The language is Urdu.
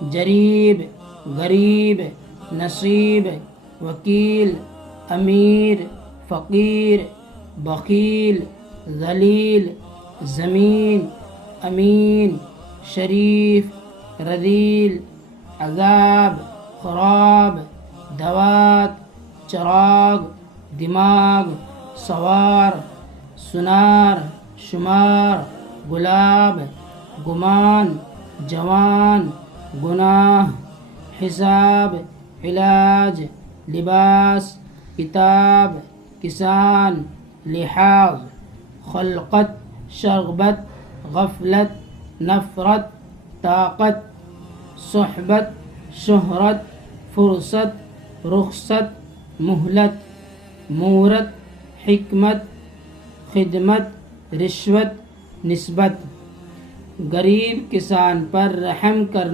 جریب غریب نصیب وکیل امیر فقیر بخیل ذلیل زمین امین شریف رذیل عذاب خراب دوات چراغ دماغ سوار سنار شمار گلاب گمان جوان گناہ حساب علاج لباس کتاب کسان لحاظ خلقت شربت غفلت نفرت طاقت صحبت شہرت فرصت رخصت مہلت مورت حکمت خدمت رشوت نسبت غریب کسان پر رحم کرنا